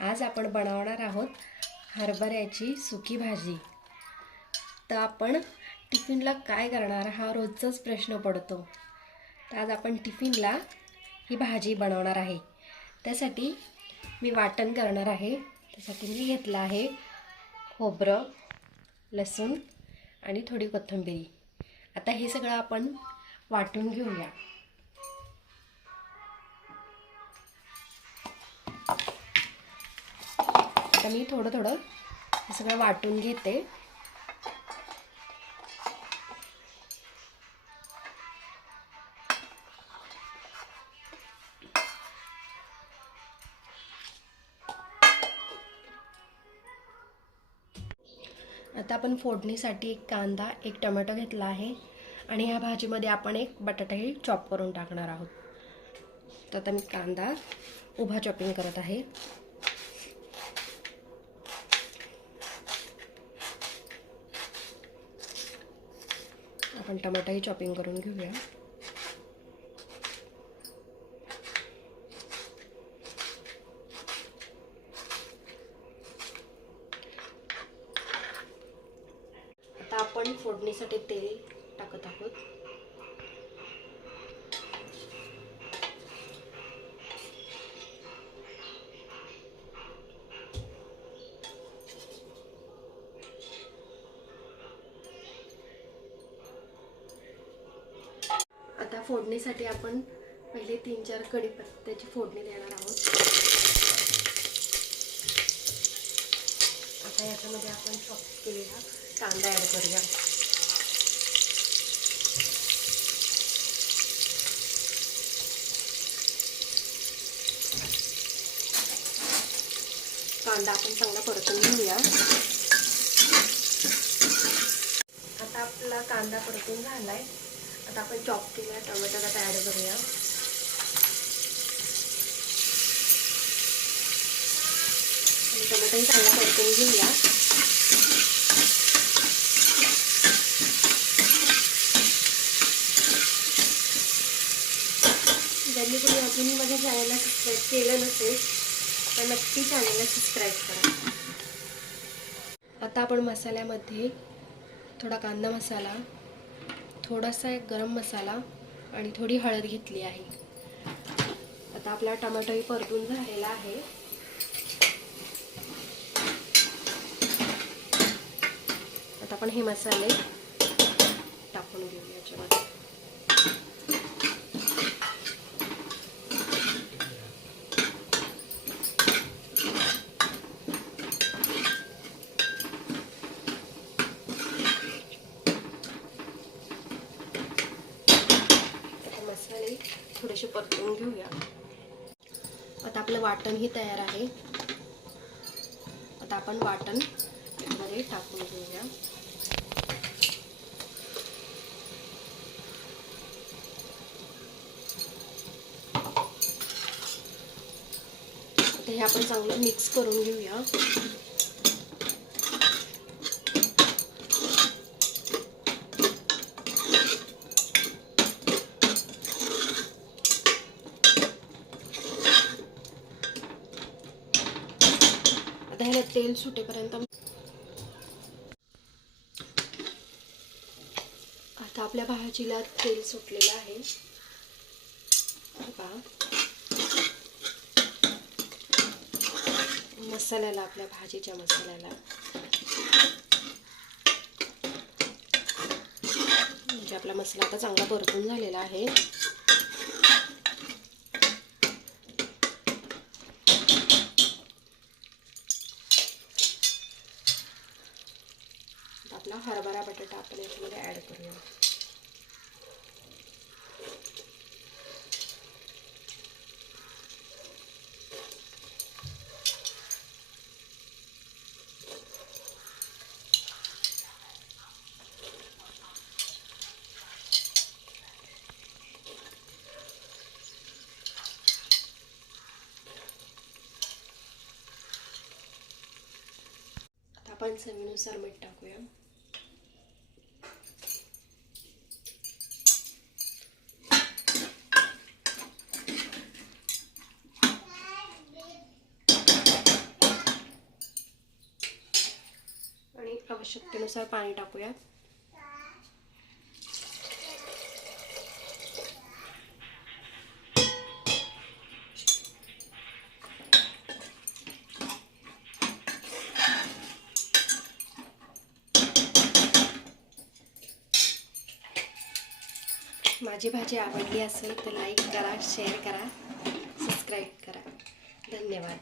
आज आपण बनवणार आहोत हरभऱ्याची सुकी भाजी। तर आपण टिफिनला काय करणार हा रोजचाच प्रश्न पडतो। तर आज आपण टिफिनला ही भाजी बनवणार आहे। त्यासाठी मी वाटण करणार आहे। त्यासाठी मी घेतला आहे खोबरं, लसूण आणि थोडी कोथिंबीर। आता हे सगळं आपण वाटून घेऊया। आता मी थोडं थोडं हे सगळं वाटून घेते। आता आपण फोडणीसाठी एक कांदा, एक टोमॅटो घेतला आहे आणि ह्या भाजीमध्ये आपण एक बटाटाही चॉप करून टाकणार आहोत। तर आता मी कांदा उभा चॉपिंग करत आहे। आपण टोमॅटोही चॉपिंग करून घेऊया। आता आपण फोडणीसाठी तेल टाकत आहोत। आता फोडणीसाठी आपण पहिले 3-4 कढीपत्त्याची फोडणी देणार आहोत। आता याच्यामध्ये आपण चॉप केलेला कांदा ॲड करूया। कांदा आपण चांगला परतून घेऊया। आता आपला कांदा परतून झालाय। आता आपण चॉप केलेला टोमॅटो आता ॲड करूया। टोमॅटोही चांगला परतून घेऊया। ज्यांनी कोणी अजूनही माझ्या चॅनलला सबस्क्राईब केलं नसेल तर नक्की चॅनलला सबस्क्राईब करा। आता आपण मसाल्यामध्ये थोडा कांदा मसाला, थोडासा एक गरम मसाला आणि थोडी हळद घेतली आहे। आता आपला टोमॅटोही परतून झालेला आहे। आता आपण हे मसाले टाकून घेऊ याच्यामध्ये। मसाले थोडेसे परतून घेऊया। आता आपलं वाटणही तयार आहे। आता आपण वाटण यामध्ये टाकून घेऊया। हे आपण चांगलं मिक्स करून घेऊया। आता ह्याला तेल सुटेपर्यंत आता आपल्या भाजीला तेल सुटलेलं आहे। मसाल्याला, आपल्या भाजीच्या मसाल्याला म्हणजे आपला मसाला आता चांगला परतून झालेला आहे। आपला हरभरा बटाटा आपण याच्यामध्ये ॲड करूया। आता आपण चवीनुसार मीठ टाकूया। आवश्यकतेनुसार पाणी टाकूया. माझी भाजी आवडली असेल तर लाईक करा, शेअर करा, सबस्क्राईब करा. धन्यवाद.